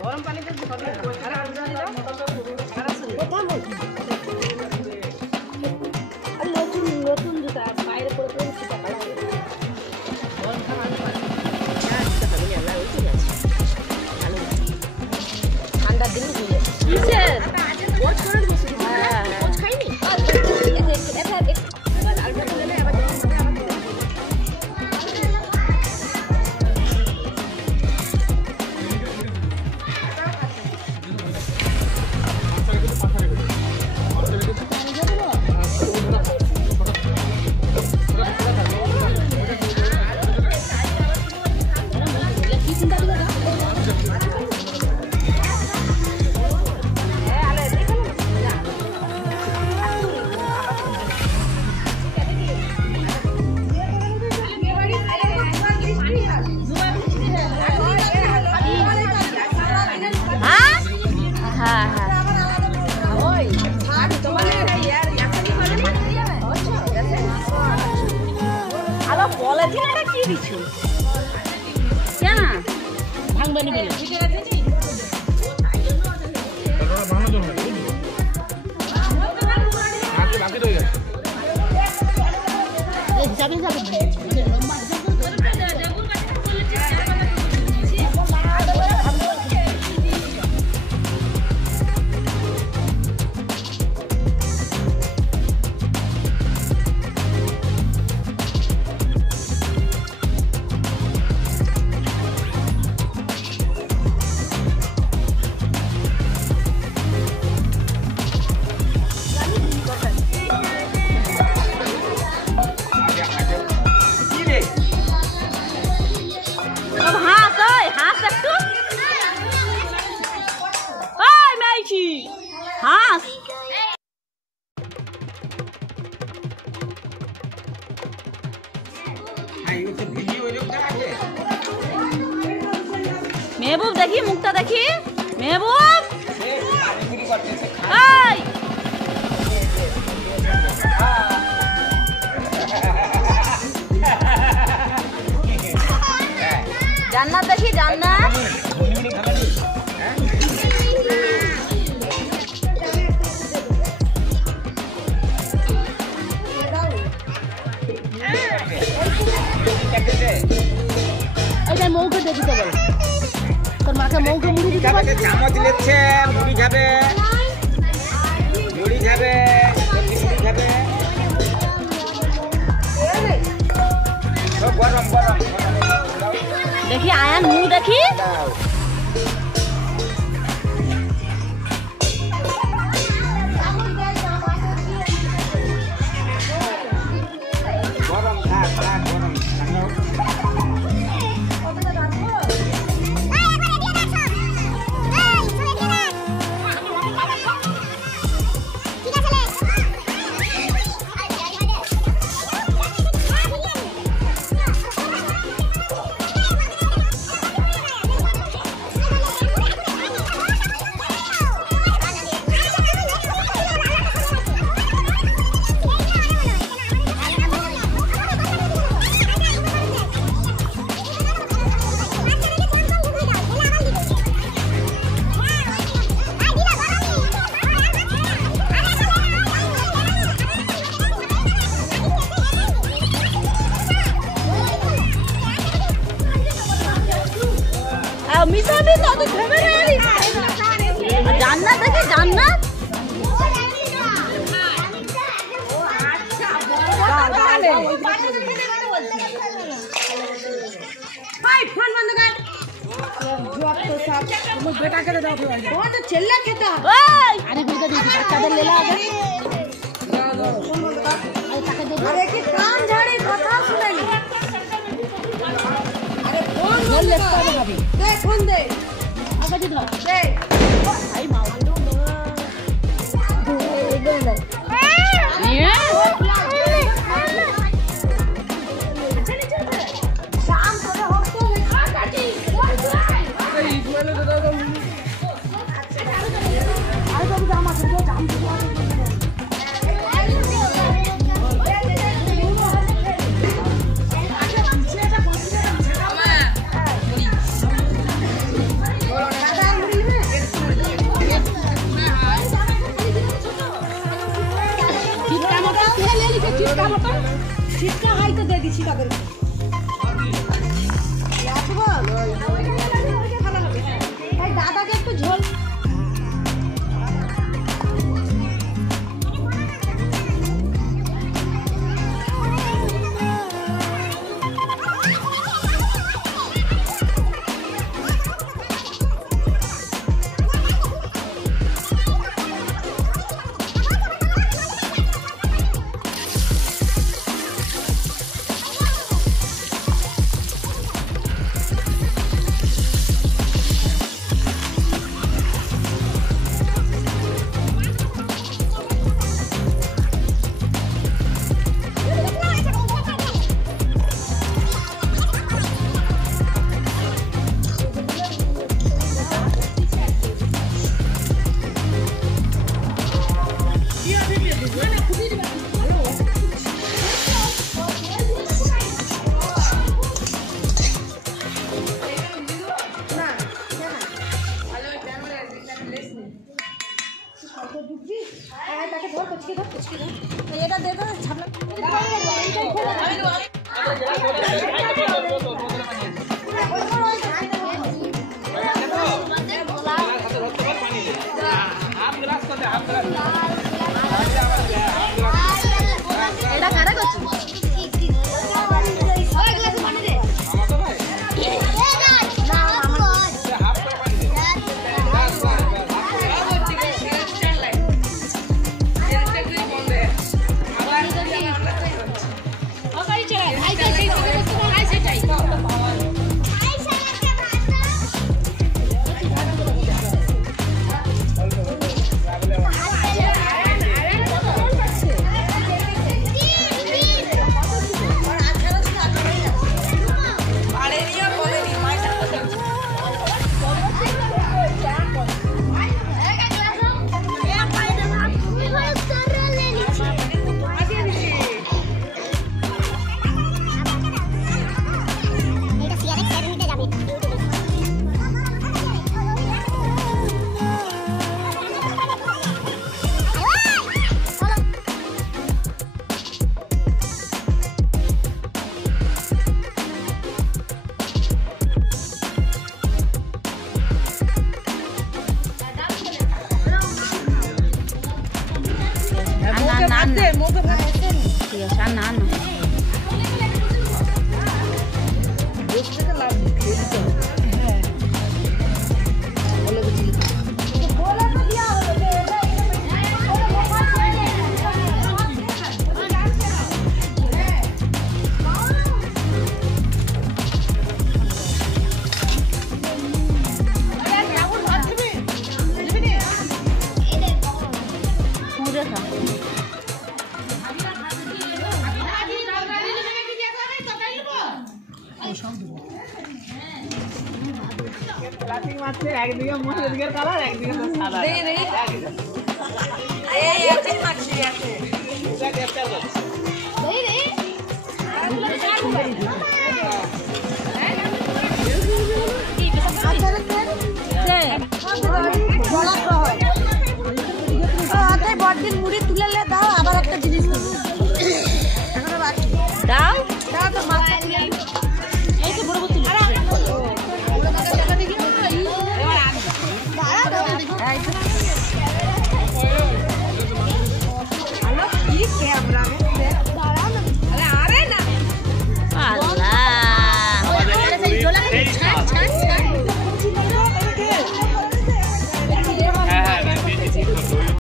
গরম পানিতে নতুন নতুন জুতা বাইরে করে ঠান্ডার দিনে মেহবুব দেখি মুখটা দেখি মেহবুব জান্নাত দেখি জান্নাত মৌকে দেখি তো বল তোর মাকে মৌকে মুড়ি দিতে পারবে চামচ দিলেছে মুড়ি খাবে মুড়ি খাবে মুড়ি খাবে সব গরম গরম দেখি আয়ান মুখ দেখি গরম থাক থাক গরম মিশাবি তো তো ঘুরে রে জান্নাত দেখি জান্নাত ভাই ফোন বন্ধ কর জব তো সব তুমি বেটা করে দাও ও তো ছেলে খেতা ওই আরে বেটা দিদি বাচ্চাদের লেলা আগে আরে কি কান ঝাড়ি কথা শুনাই আরে ফোন বললে পাবে ভাবি দে ফোন দে আগে দি ধর দে ভাই মা দে দে নিয়ে শাম করে হচ্ছে লেখা কাটি এই বলে দাদা আরে বাবু জাম আছে তো জাম তাদেরকে দাদাকে একটু ঝোল এটা দে তো ছাপলা এটা কারা করছে একদিকে মুখের দিকে কালার একদিকে তো সাদা এই আছে মাছি আছে এটা দেখতে যাচ্ছে এই রে বড়দিন মুড়ি তুলে দাও আবার একটা জিনিস এখনো বাকি দাও দাও তো মাছ এই তো বড় বোতল Allah.